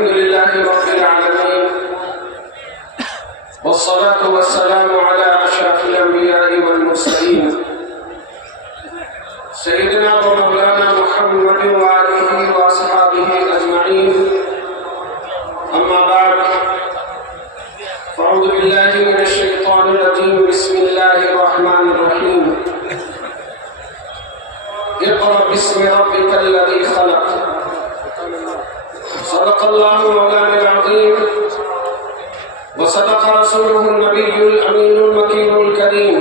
अल्हम्दुलिल्लाहि रब्बिल आलमीन वस्सलातु वस्सलामु अला अशरफिल अंबिया'i वल मुरसलीन सय्यिदिना व मौलाना मुहम्मद व आलिहि व अस्हाबिहि अजमईन अम्मा बाद फ़अऊज़ु बिल्लाहि मिनश शैतानिर रजीम बिस्मिल्लाहिर रहमानिर रहीम इक़रा बिस्मि रब्बिकल लज़ी खलक़ सदक़ल्लाहु मौलाना अज़ीम व सदक़ रसूलुहुन नबियुल अमीनुल मकीनुल करीम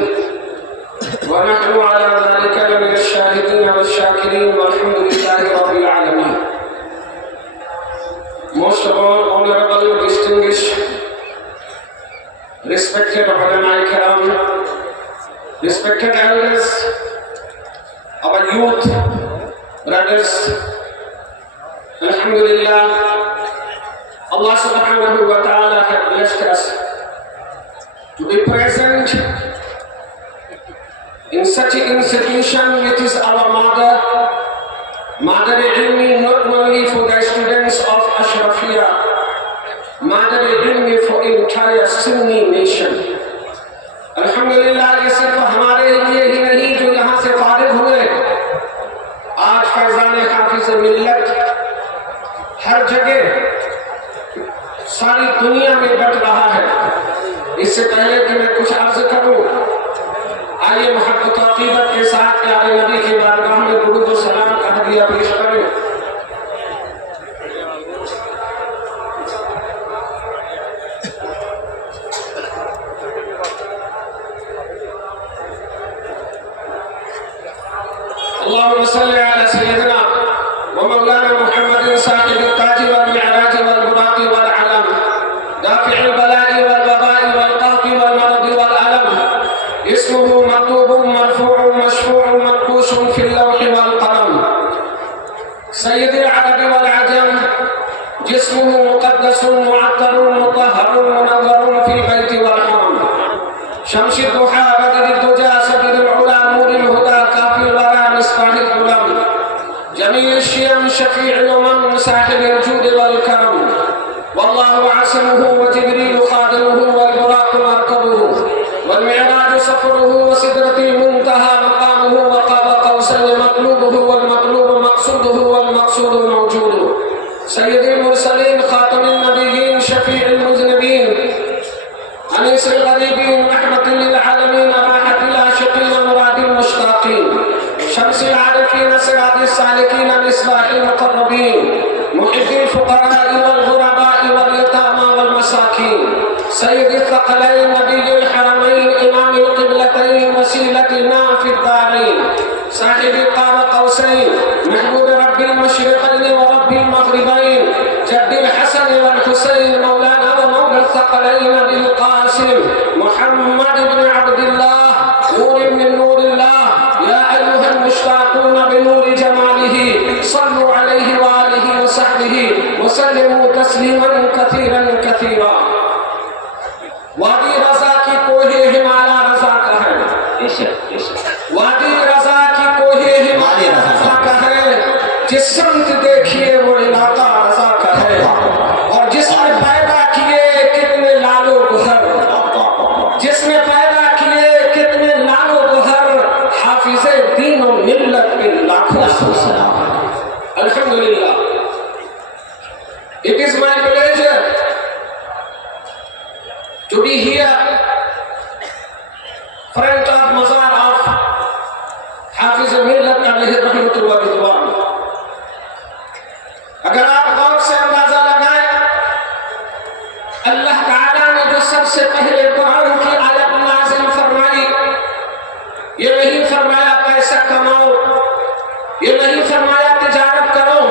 व नहनु अला ज़ालिका लमिनश शाहिदीन वश्शाकिरीन वल्हम्दुलिल्लाहि रब्बिल आलमीन। Most honorable, distinguished, respected ulama kiram, respected elders, our youth brothers, alhamdulillah, Allah subhanahu wa ta'ala has blessed us to be present in such an institution which is our mother-ilmi, not only for the students of Ashrafia, mother-ilmi for entire Sunni nation. Alhamdulillah, ये सिर्फ हमारे लिए ही नहीं जो यहाँ से फारिग हुए, आज फैज़ान हाफिज़ मिल्लत हर जगह सारी दुनिया में बट रहा है। इससे पहले कि मैं कुछ अर्ज करूं, आइए मोहब्बत और अक़ीदत के साथ प्यारे नबी की बारगाह में दुरूद और सलाम का हदिया पेश करें। अल्लाहुम्मा सल्ली अला सय्यिदिना व मौलाना मुहम्मदिन साहिबिल ताज वल मिअराज वल बुराक़ वल अलम दाफ़िउल बला'i वल वबा'i वल क़हक़ि वल मरदि वल अलम इस्मुहु मक्तूबुन मरफ़ूउन मशफ़ूउन मनक़ूशुन फ़िल लौहि वल क़लम सय्यिदुल अरब वल अजम जिस्मुहु मुक़द्दसुन मुअत्तरुन मुतहहरुन मुनव्वरुन फ़िल बैति वल हरम शम्सुद दुहा बदरुद दुजा सदरुल उला नूरुल हुदा काफ़िल वरा मिस्बाहुल उलम जमील शियम शफ़ीउल उमम साहिबुल जूद वल करम वल्लाहु आसिमुहु व जिब्रील खादिमुहु वल बुराक़ मरकबुहु वल मिअराज सफ़रुहु व सिदरतुल मुंतहा मक़ामुहु व क़ाब क़ौसैन मत्लूबुहु वल मत्लूब मक़सूदुहु वल मक़सूद मौजूदुहु सय्यिदुल मुरसलीन ख़ातमुन नबिय्यीन शफ़ीउल मुज़निबीन अनीसुल ग़रीबीन रहमतुल लिल आलमीन राहतुल आशिक़ीन मुरादिल मुश्ताक़ीन शम्सुल आरिफ़ीन सिराजुस सालिकीन मिस्बाहुल मुक़र्रबीन मुहिब्बिल फ़ुक़रा'i वल ग़ुरबा'i वल यतामा वल मसाकीन सय्यिदुल थक़लैन नबियुल हरमैन इमामुल क़िबलतैन वसीलतुना फ़िद दारैन साहिबुल क़ाब क़ौसैन महबूब रब्बिल मशरिक़ैन व रब्बिल मग़रिबैन जद्दुल हसन वल हुसैन मौलाना व मौला थक़लैन अबुल क़ासिम मुहम्मद इब्न अब्दुल्लाह नूर मिन नूरिल्लाह या अय्युहल मुश्ताक़ून बिनूरि जमालिही सल्लु अलैहि व आलिहि व सहबिही व सल्लिमू तस्लीमन कसीरन कसीरा। वादी रज़ा की कोहे हिमालय रज़ा का है, वादी रज़ा की कोहे हिमालय रज़ा का है, जिस समत देखिए वो इलाका रज़ा का है और जिसने पैदा किए कितने लालो गुहर, जिसने पैदा किए कितने लालो गुहर, हाफिज़े दीन और मिल्लत के लाखों सलाम। अल्हम्दुलिल्लाह, it is my pleasure to be here front of mazar of हाफिज़ मिल्लत अलैहि रहमतुल्लाह व रिज़वान। अगर आप गौर से अंदाजा लगाएं, अल्लाह ताला ने जो सबसे पहले कुरान की आयत नाज़िल फरमाई, ये नहीं फरमाया पैसा कमाओ, ये नहीं फरमाया तिजारत करो,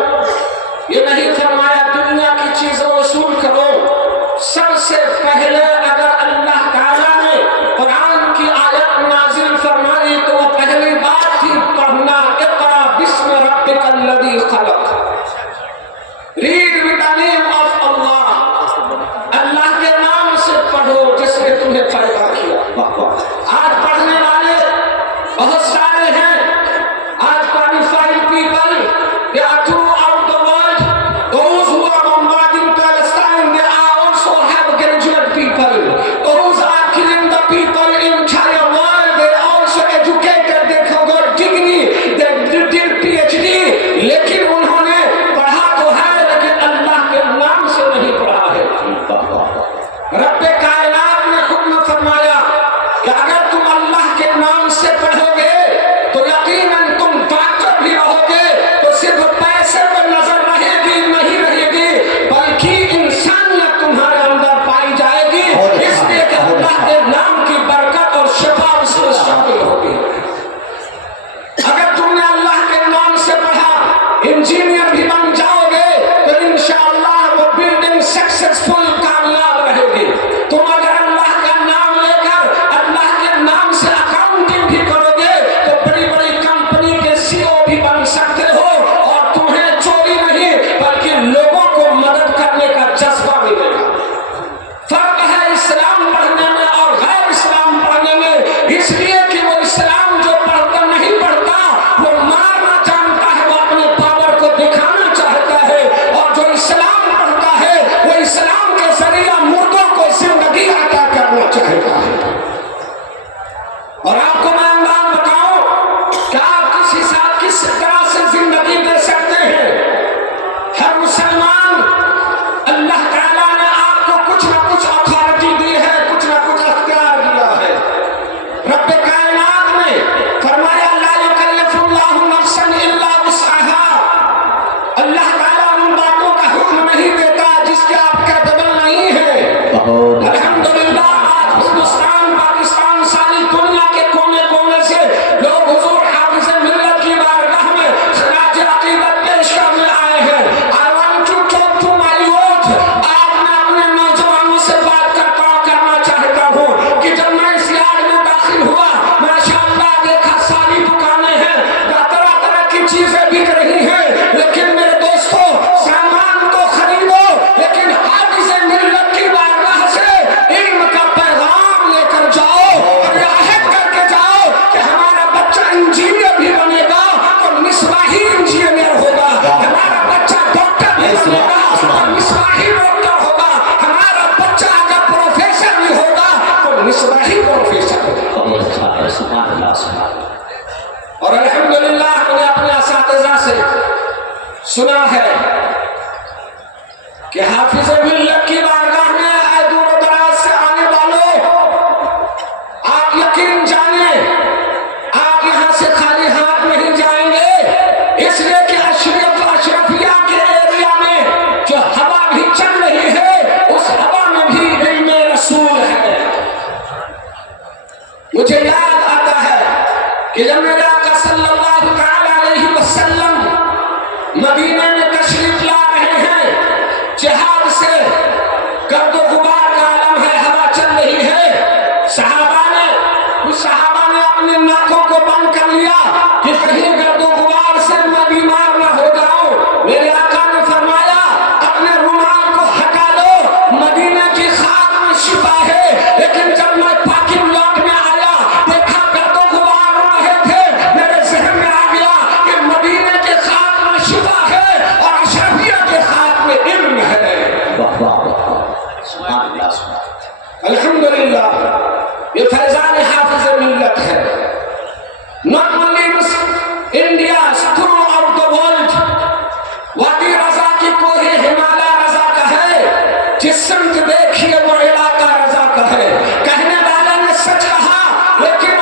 ये नहीं फरमाया दुनिया की चीजों वसूल करो। सबसे पहले अगर अल्लाह ताला ने कुरान की आयत नाज़िल फरमाई तो वो पहली बात थी पढ़ना, इक़रा बिस्मि रब्बिकल लज़ी खलक़, read with the name of Allah, अल्लाह के नाम से पढ़ो जिसने तुम्हें पैदा किया। आज पढ़ने वाले बहुत सारे हैं, आज qualified people, they are throughout the world, those who are bombarding the सुना है कि हाफिज मिल्लत की बारगाह में आए दूर दराज से आने वालों, आप यकीन जाने आप यहां से खाली हाथ नहीं जाएंगे, इसलिए कि अशरफिया के एरिया में जो हवा भी चल रही है उस हवा में भी इल्मे रसूल है। मुझे याद आता है कि जब मेरे आका सल्लल्लाहु अलैहि वसल्लम मदीने में तशरीफ ला रहे हैं, जिहाद से गर्दो गुबार का आलम है, हवा चल रही है, कुछ सहाबा ने अपने नाकों को बंद कर लिया कि कहीं गर्दो गुबार से मैं बीमार न हो जाऊं। मेरे आका ने फरमाया अपने रुमाल को हटा लो, मदीने की खाक में शिफा है। लेकिन जब मैं पाकिम लौट में आया, देखा गर्दो गुबार हो रहे थे, मेरे जहन में आ गया कि मदीने के खाक में शिफा है और अशरफिया के खाक में इल्म है। अल्हम्दुलिल्लाह, ये फैजान हाफिज मिल्लत है। Not only India, through out the world. वादी रजा की कोई हिमालय रजा का है, जिस समत देखिए वो इलाका रजा का है। कहने वाले ने सच कहा, लेकिन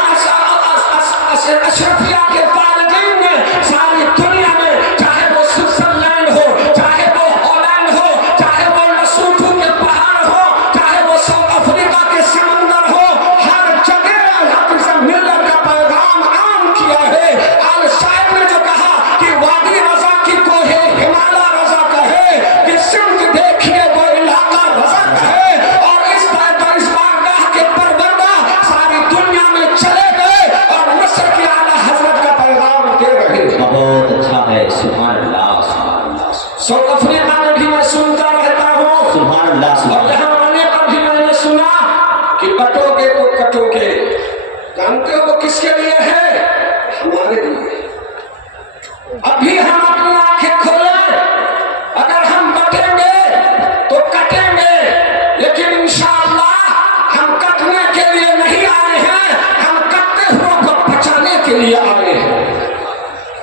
अशरफिया के वालिदैन ने सारी दुनिया में, चाहे वो स्विट्जरलैंड हो, चाहे वो हॉलैंड हो, चाहे वो लसूथू के पहाड़ हो, चाहे वो साउथ अफ्रीका के समंदर हो, हर जगह हाफिज मिल्लत का पैगाम आम किया है। आल शायर ने जो कहा कि वादी रजा की कोहे हिमालय रजा का है, कि सिमत देखिए वो इलाका रजा का है। और इस बारगाह के परवरदा सारी दुनिया में चले गए और मिस्र की आला हजरत का पैगाम दे रहे हैं। बहुत अच्छा है, सुभान अल्लाह, सुभान अल्लाह। साउथ अफ्रीका में भी मैं सुनता रहता हूँ, सुभान अल्लाह, और सुभान यहाँ आने पर भी मैंने सुना कि बटोगे तो कटोगे। जानते हो वो किसके लिए है? हमारे लिए। अभी हम अपनी आंखें खोलें, अगर हम बटेंगे तो कटेंगे, लेकिन इंशाअल्लाह हम कटने के लिए नहीं आए हैं, हम कटते हुए को बचाने के लिए आए हैं।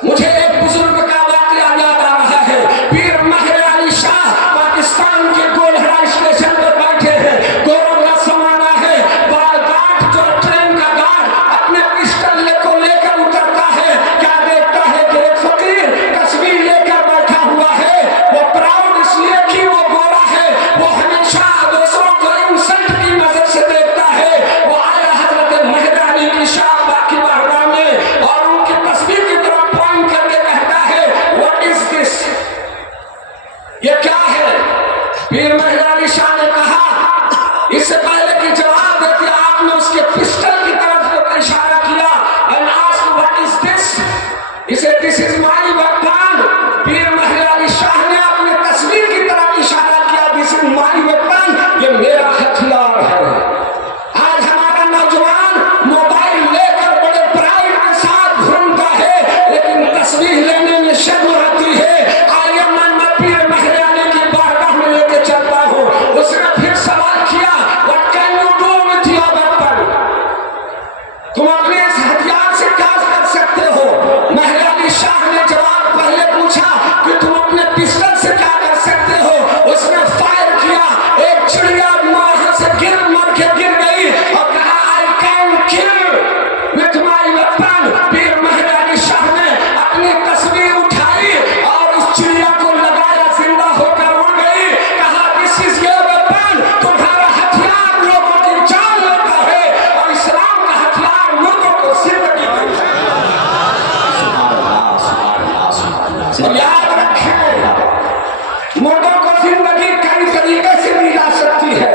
मुझे एक बुजुर्ग का वाकया याद आ रहा है। पीर महर अली शाह पाकिस्तान के गोलहरा स्टेशन पर बैठे हैं, गोरखला समाना है, गार्ड जो ट्रेन का गार्ड अपने पिस्टल को लेकर उतरता है, क्या देखता है कि एक फकीर तस्वीर लेकर बैठा हुआ है। वो प्राउड इसलिए कि वो गोरा है, वो हमेशा दूसरों को इंसल्ट की नजर से देखता है। वो आया हजरत महर अली की शाह बाकी बारगाह में और उनकी तस्वीर की तरफ पॉइंट करके कहता है, व्हाट इज दिस, ये क्या है? पीर महर अली शाह ने कहा, इससे पहले कि जवाब देते आपने उसके पिस्टल की तरफ इशारा किया, and asked what is this, इसे दिस इज माय वेपन। पीर महर अली शाह ने अपने तस्वीर की तरफ इशारा किया, दिस इज माय वेपन, ये मेरा हथियार है। आज हमारा नौजवान मोबाइल लेकर बड़े प्राइड के साथ घूमता है, लेकिन तस्वीर लेने में शर्म आती है। आइए मैं पीर महर अली की बारगाह में लेके चलता हूँ। उसने फिर सवाल किया, what can you do with your weapon, तुम अपने इस हथियार से क्या कर सकते हो? महर अली शाह ने जवाब पहले पूछा कि तुम अपने पिस्टल से क्या कर सकते हो। उसने फायर किया, एक चिड़िया वहां से मर के गिर गई और कहा, I can kill with my weapon. पीर महर अली शाह ने अपनी तस्वीर उठाई और उस चिड़िया को लगाया, जिंदा होकर उड़ गई। कहा, दिस इज योर वेपन, तुम्हारा हथियार लोगों की जान लेता है और इस्लाम का हथियार लोगों को जिंदगी देता है। सुभान अल्लाह, सुभान अल्लाह, सुभान अल्लाह। और याद रखें, मुर्दों को जिंदगी कई तरीके से दी जा सकती है,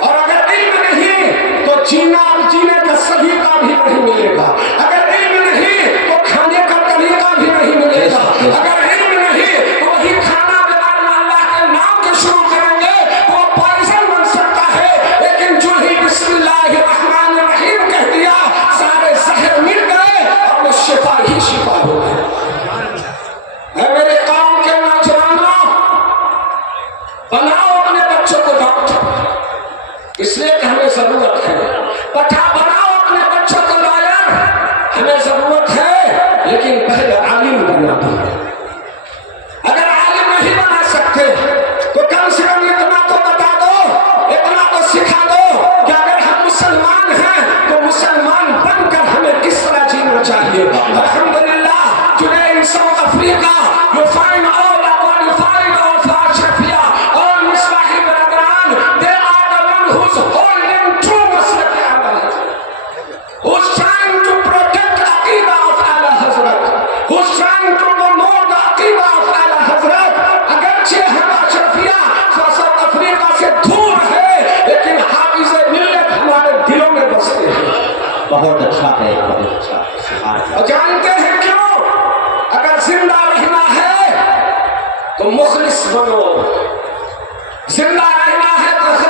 और अगर इल्म नहीं तो जीना और जीने का सलीका भी नहीं मिलेगा। अगर इल्म नहीं तो खाने का तरीका भी नहीं मिलेगा। अगर इल्म नहीं तो वही खाना बनाना अल्लाह के नाम के शुरू करेंगे तो वो पॉइजन बन सकता है। लेकिन जो ही बिस्मिल्लाहिर्रहमानिर्रहीम कह दिया, सारे जहर मिल गए और वो शिफा ही शिफा हो गए। मेरे कौम के नौजवानों, बनाओ अपने बच्चों को डॉक्टर, इसलिए कि हमें जरूरत है। बनाओ अपने बच्चों को लॉयर, हमें जरूरत है, लेकिन पहले आलिम बनना पड़ेगा। अगर Alhamdulillah, today in South Africa, you find all the qualified of Ashrafia, all Mislahi brethren, they are the one who's holding true Muslim Ahl, who's trying to protect the Aqidah of Al Hazrat, who's trying to promote the Aqidah of Al Hazrat. अगरचे हम Ashrafia south Africa से दूर है, लेकिन हाफिज़ मिल्लत हमारे दिलों में बसते हैं। बहुत अच्छा है, बहुत अच्छा। सुभान अल्लाह। और जानते हैं क्यों? अगर जिंदा रहना है तो मुखलिस बनो, जिंदा रहना है तो